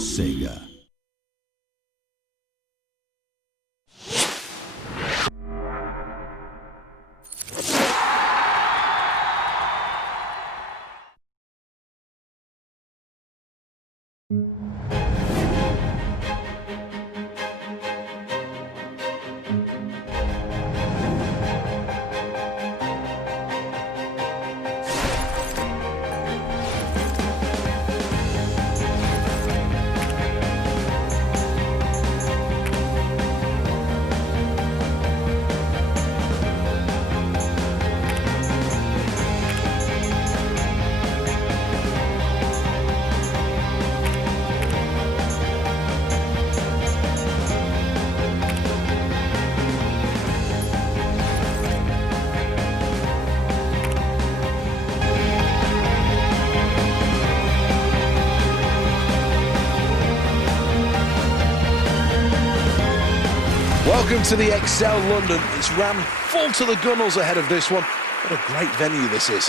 Sega. Welcome to the Excel London. It's ran full to the gunnels ahead of this one. What a great venue this is.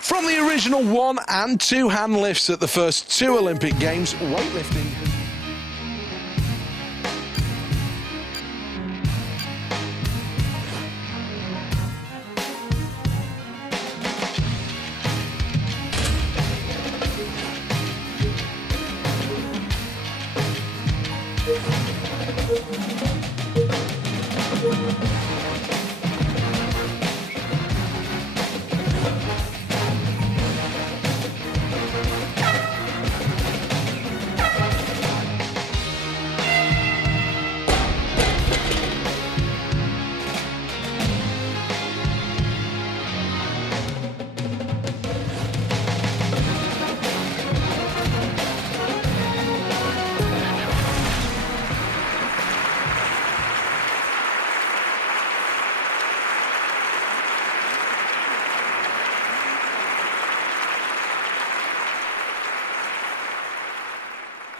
From the original 1 and 2 hand lifts at the first 2 Olympic Games, weightlifting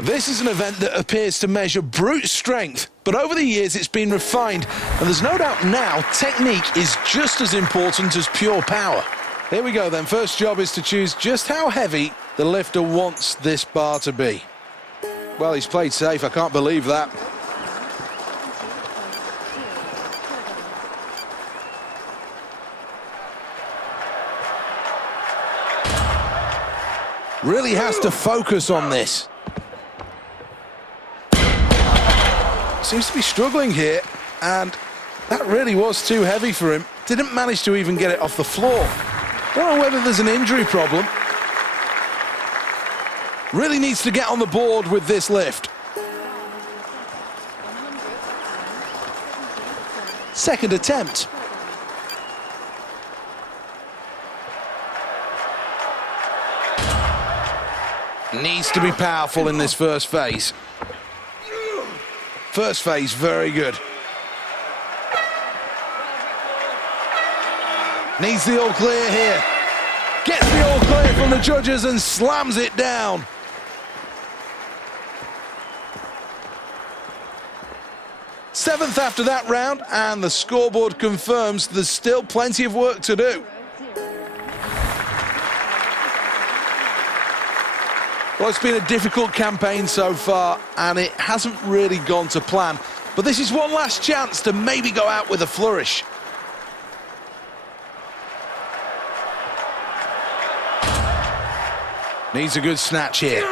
This is an event that appears to measure brute strength, but over the years it's been refined, and there's no doubt now technique is just as important as pure power. Here we go then. First job is to choose just how heavy the lifter wants this bar to be. Well, he's played safe, I can't believe that. Really has to focus on this. Seems to be struggling here, and that really was too heavy for him. Didn't manage to even get it off the floor. Don't know whether there's an injury problem. Really needs to get on the board with this lift. Second attempt. Needs to be powerful in this first phase. First phase, very good. Needs the all clear here. Gets the all clear from the judges and slams it down. Seventh after that round, and the scoreboard confirms there's still plenty of work to do. Well, it's been a difficult campaign so far, and it hasn't really gone to plan. But this is one last chance to maybe go out with a flourish. Needs a good snatch here.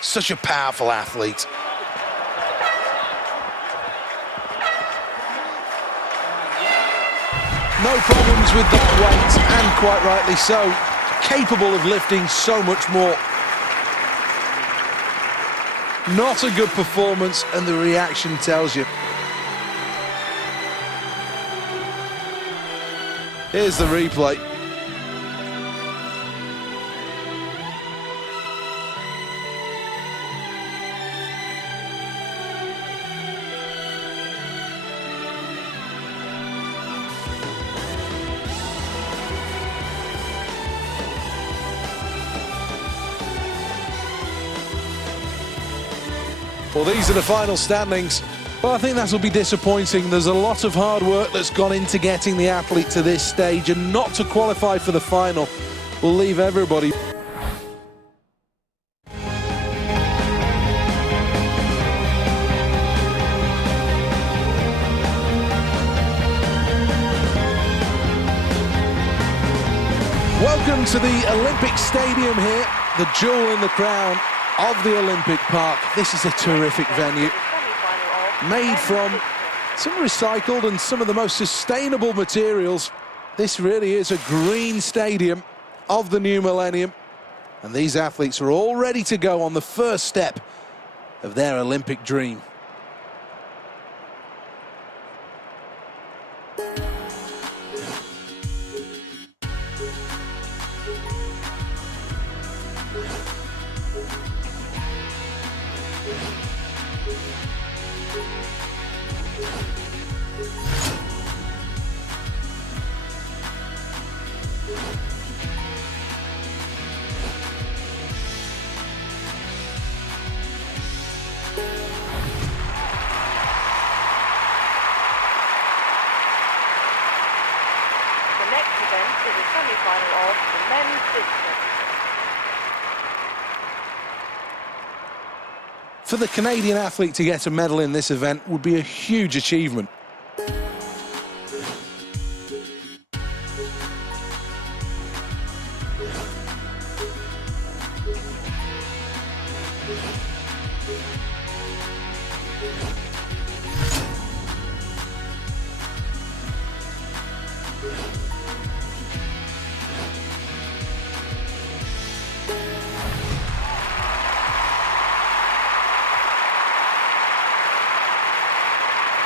Such a powerful athlete. No problems with that weight, and quite rightly so. Capable of lifting so much more. Not a good performance, and the reaction tells you. Here's the replay. Well, these are the final standings. Well, I think that'll be disappointing. There's a lot of hard work that's gone into getting the athlete to this stage, and not to qualify for the final will leave everybody. Welcome to the Olympic Stadium here, the jewel in the crown of the Olympic Park. This is a terrific venue, made from some recycled and some of the most sustainable materials. This really is a green stadium of the new millennium, and these athletes are all ready to go on the first step of their Olympic dream. The next event is a semi-final of the men's distance. For the Canadian athlete to get a medal in this event would be a huge achievement.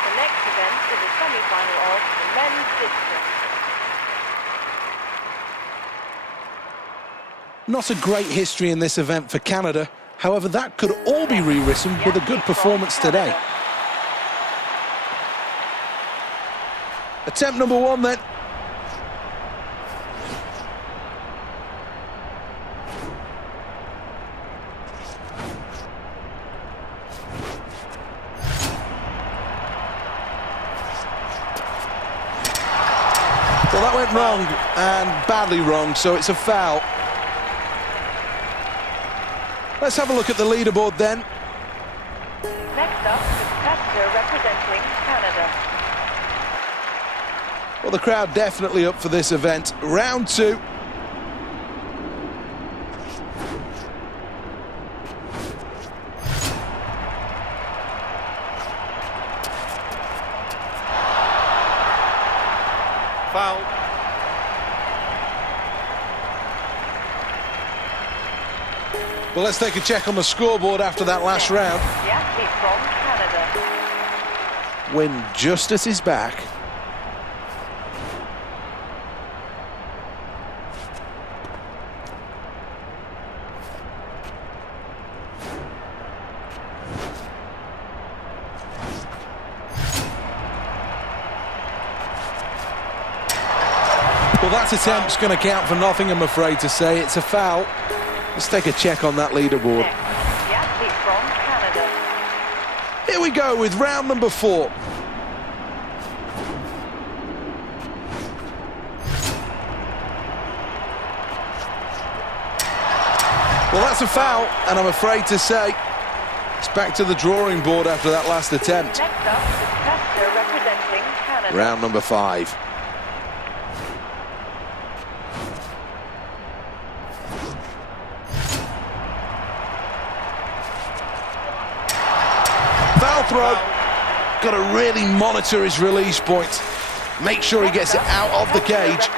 The next event is a semi-final of the men's distance. Not a great history in this event for Canada. However, that could all be rewritten with a good performance today. Attempt number one then. Well, that went wrong, and badly wrong, so it's a foul. Let's have a look at the leaderboard then. Next up, the competitor representing Canada. Well, the crowd definitely up for this event. Round two. Foul. Well, let's take a check on the scoreboard after that last round. The athlete from Canada. Win just at his back. Well, that attempt's going to count for nothing, I'm afraid to say. It's a foul. Let's take a check on that leaderboard. Next, the athlete from Canada. Here we go with round number 4. Well, that's a foul, and I'm afraid to say it's back to the drawing board after that last attempt. Next up, the competitor representing Canada. Round number 5. Foul throw. Got to really monitor his release point. Make sure he gets it out of the cage.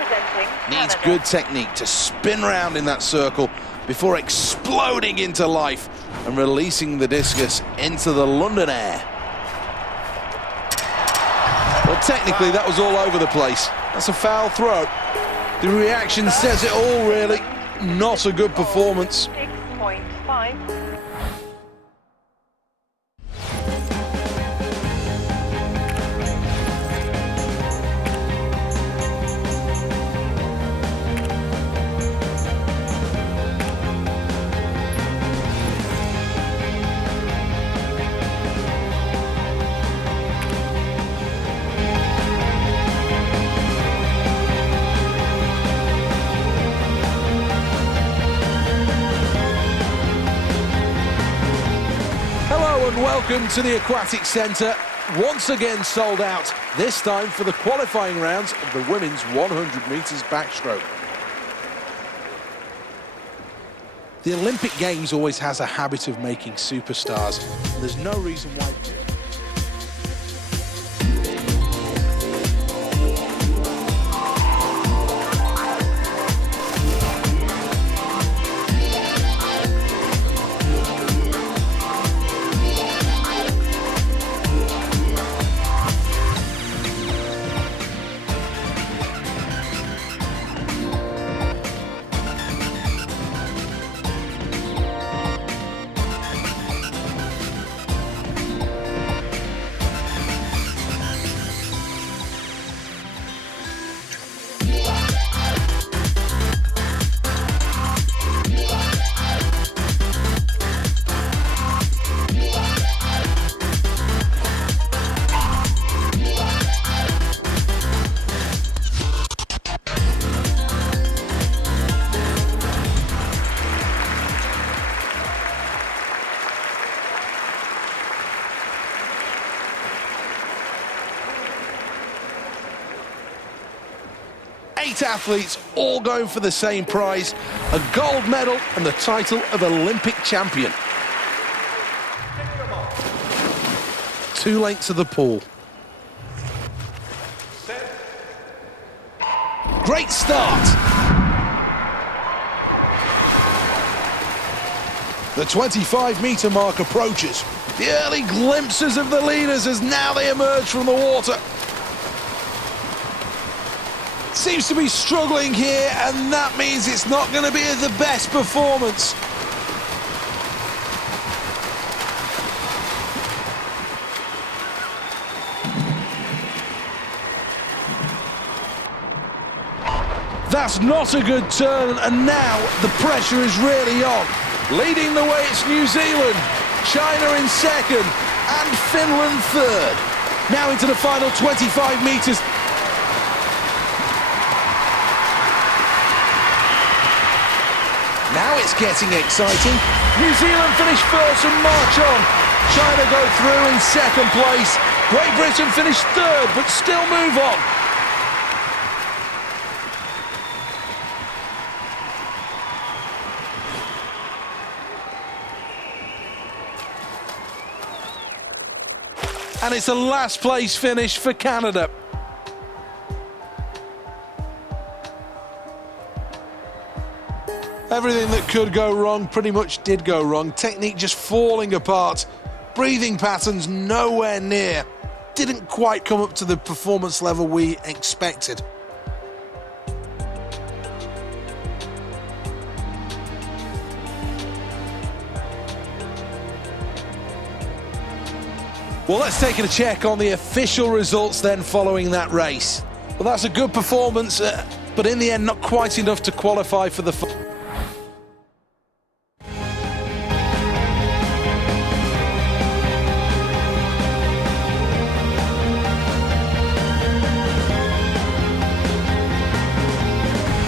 Needs good technique to spin round in that circle before exploding into life and releasing the discus into the London air. Well, technically, that was all over the place. That's a foul throw. The reaction says it all, really. Not a good performance. 6.5. Welcome to the Aquatic Centre, once again sold out, this time for the qualifying rounds of the women's 100 metres backstroke. The Olympic Games always has a habit of making superstars, and there's no reason why... Eight athletes all going for the same prize, a gold medal and the title of Olympic champion. 2 lengths of the pool. Great start. The 25-metre mark approaches. The early glimpses of the leaders as now they emerge from the water. Seems to be struggling here, and that means it's not going to be the best performance. That's not a good turn, and now the pressure is really on. Leading the way, it's New Zealand, China in second, and Finland third. Now into the final 25 metres. Now it's getting exciting. New Zealand finish first and march on. China go through in second place. Great Britain finish third, but still move on. And it's a last place finish for Canada. Everything that could go wrong pretty much did go wrong. Technique just falling apart. Breathing patterns nowhere near. Didn't quite come up to the performance level we expected. Well, let's take a check on the official results then following that race. Well, that's a good performance, but in the end, not quite enough to qualify for the...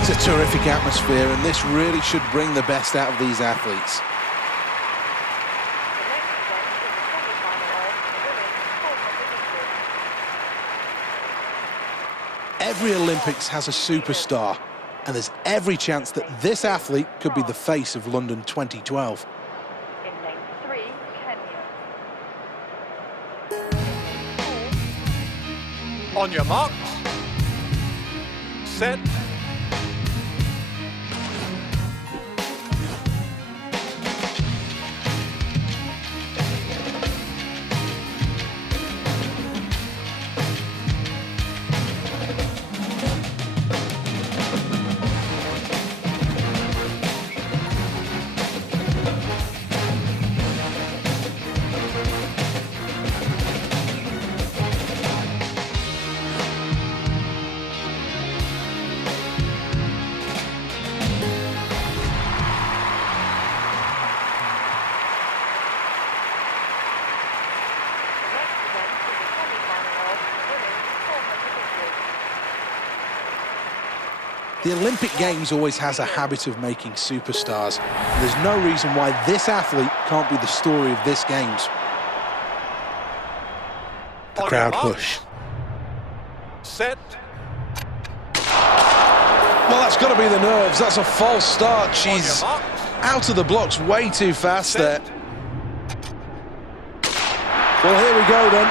It's a terrific atmosphere, and this really should bring the best out of these athletes. Every Olympics has a superstar, and there's every chance that this athlete could be the face of London 2012. In lane 3, Kenya. On your mark, set. The Olympic Games always has a habit of making superstars. There's no reason why this athlete can't be the story of this Games. the crowd push. Set. Well, that's got to be the nerves. That's a false start. She's out of the blocks way too fast there. Well, here we go then.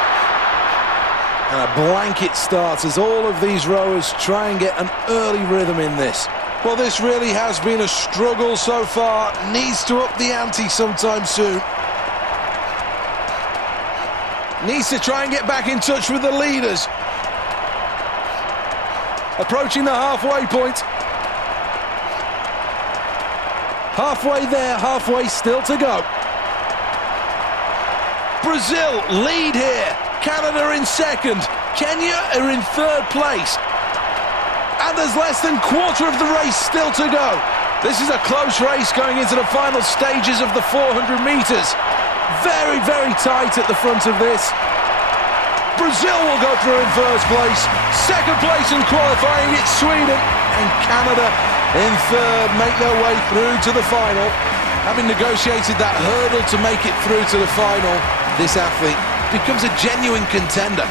And a blanket start as all of these rowers try and get an early rhythm in this. Well, this really has been a struggle so far. Needs to up the ante sometime soon. Needs to try and get back in touch with the leaders. Approaching the halfway point. Halfway there, halfway still to go. Brazil lead here. Canada in second. Kenya are in third place. And there's less than quarter of the race still to go. This is a close race going into the final stages of the 400 meters. Very, very tight at the front of this. Brazil will go through in first place. Second place in qualifying, it's Sweden. And Canada in third make their way through to the final. Having negotiated that hurdle to make it through to the final, this athlete becomes a genuine contender.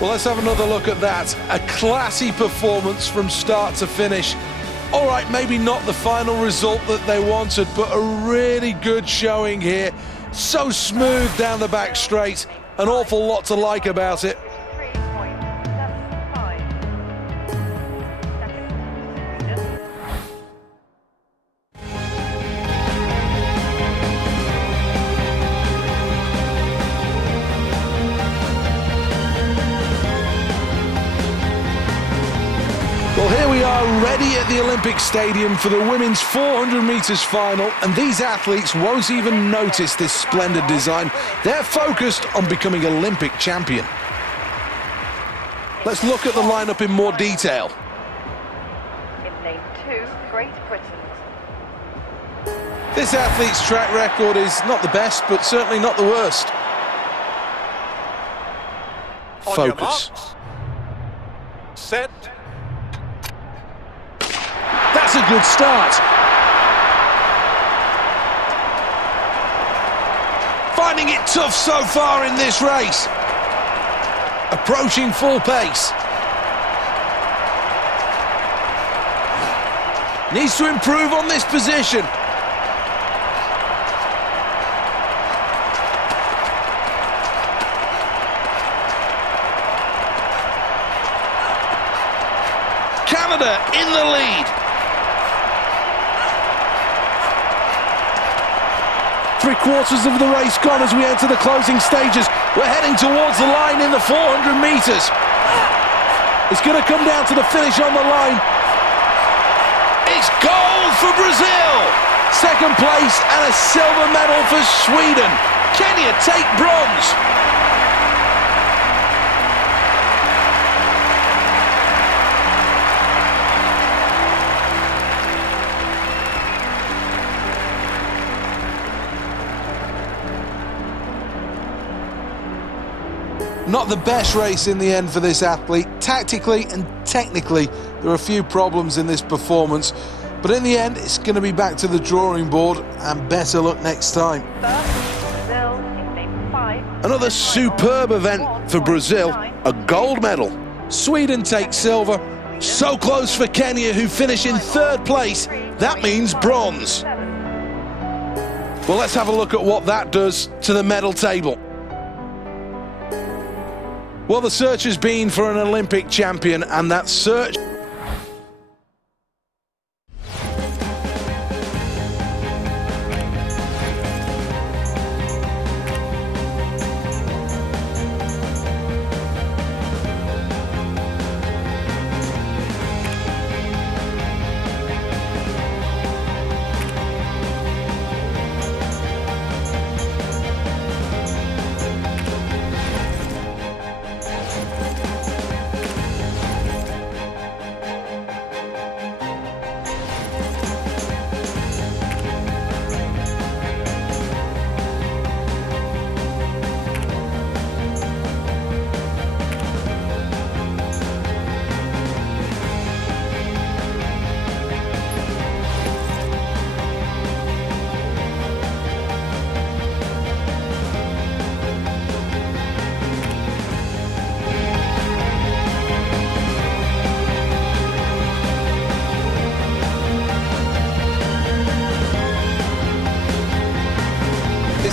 Well, let's have another look at that. A classy performance from start to finish. All right, maybe not the final result that they wanted, but a really good showing here. So smooth down the back straight. An awful lot to like about it. 3.75. Second, Sweden. Well, here we are ready at the Olympic Stadium for the women's 400 metres final, and these athletes won't even notice this splendid design. They're focused on becoming Olympic champion. Let's look at the lineup in more detail. In lane 2, Great Britain. This athlete's track record is not the best, but certainly not the worst. On your Focus. marks. Set. That's a good start. Finding it tough so far in this race. Approaching full pace. Needs to improve on this position. Canada in the lead. 3/4 of the race gone as we enter the closing stages. We're heading towards the line in the 400 metres. It's going to come down to the finish on the line. It's gold for Brazil. Second place and a silver medal for Sweden. Kenya take bronze. Not the best race in the end for this athlete. Tactically and technically, there are a few problems in this performance. But in the end, it's going to be back to the drawing board and better luck next time. Brazil in lane 5. Another superb event for Brazil, a gold medal. Sweden takes silver. So close for Kenya, who finish in third place. That means bronze. Well, let's have a look at what that does to the medal table. Well, the search has been for an Olympic champion, and that search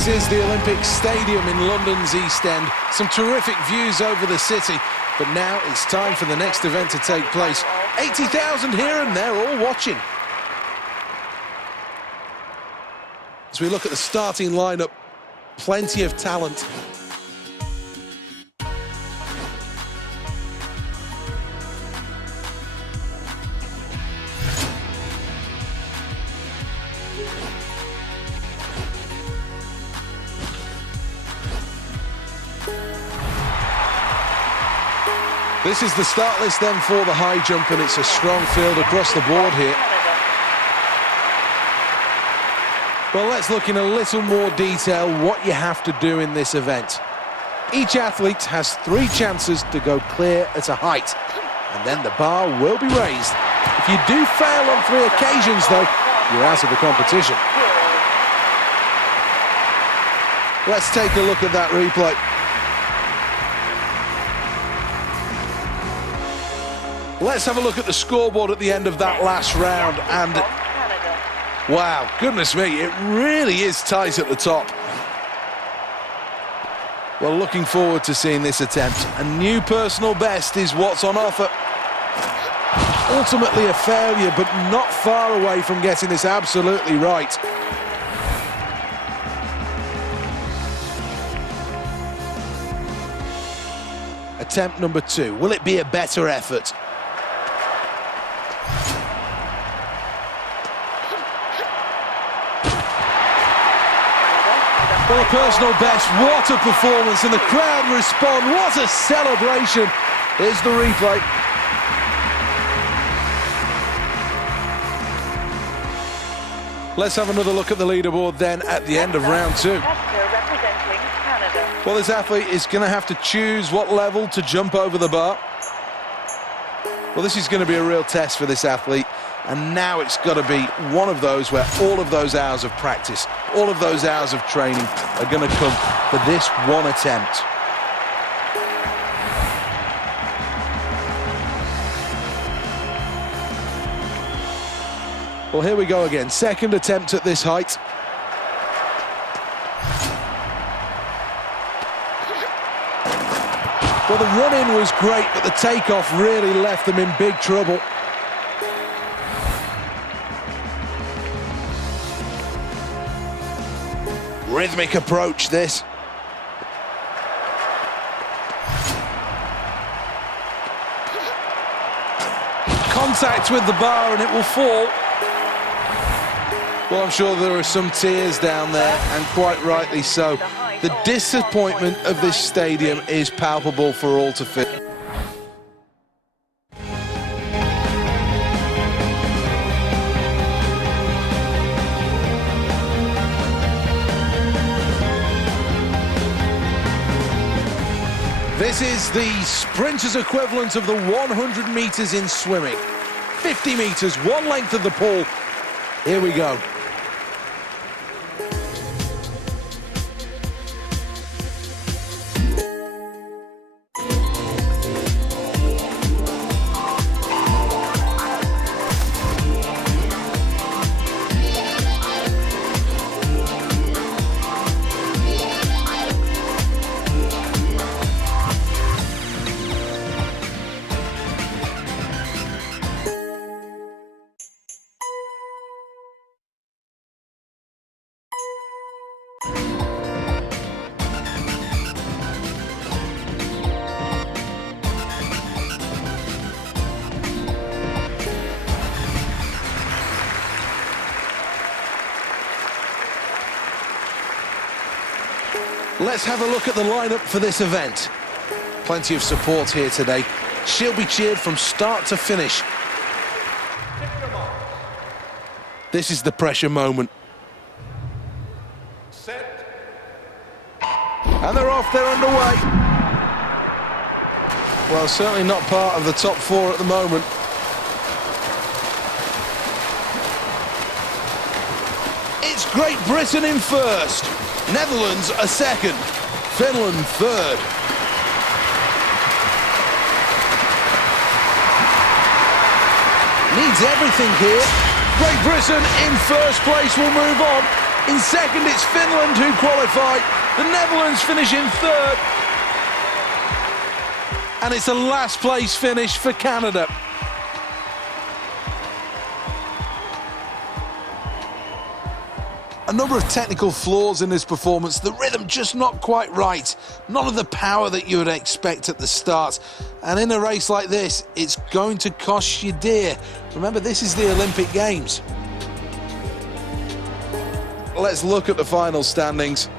This is the Olympic Stadium in London's East End. Some terrific views over the city, but now it's time for the next event to take place. 80,000 here and they're all watching. As we look at the starting lineup, plenty of talent. This is the start list then for the high jump, and it's a strong field across the board here. Well, let's look in a little more detail what you have to do in this event. Each athlete has 3 chances to go clear at a height, and then the bar will be raised. If you do fail on 3 occasions, though, you're out of the competition. Let's take a look at that replay. Let's have a look at the scoreboard at the end of that last round, and wow, goodness me, it really is tight at the top. Well, looking forward to seeing this attempt. A new personal best is what's on offer. Ultimately a failure, but not far away from getting this absolutely right. Attempt number 2. Will it be a better effort? Well, a personal best, what a performance, and the crowd respond, what a celebration. Here's the replay. Let's have another look at the leaderboard then at the end of round 2. Well, this athlete is going to have to choose what level to jump over the bar. Well, this is going to be a real test for this athlete. And now it's got to be one of those where all of those hours of practice, all of those hours of training are going to come for this one attempt. Well, here we go again. Second attempt at this height. Well, the run-in was great, but the takeoff really left them in big trouble. Rhythmic approach, this. Contact with the bar and it will fall. Well, I'm sure there are some tears down there, and quite rightly so. The disappointment of this stadium is palpable for all to feel. This is the sprinter's equivalent of the 100 metres in swimming. 50 metres, one length of the pool. Here we go. Let's have a look at the lineup for this event. Plenty of support here today. She'll be cheered from start to finish. This is the pressure moment. Set. And they're off, they're underway. Well, certainly not part of the top 4 at the moment. It's Great Britain in first. Netherlands a second, Finland third. Needs everything here. Great Britain in first place will move on. In second, it's Finland who qualified. The Netherlands finish in third. And it's a last place finish for Canada. A number of technical flaws in this performance, the rhythm just not quite right, none of the power that you would expect at the start. And in a race like this, it's going to cost you dear. Remember, this is the Olympic Games. Let's look at the final standings.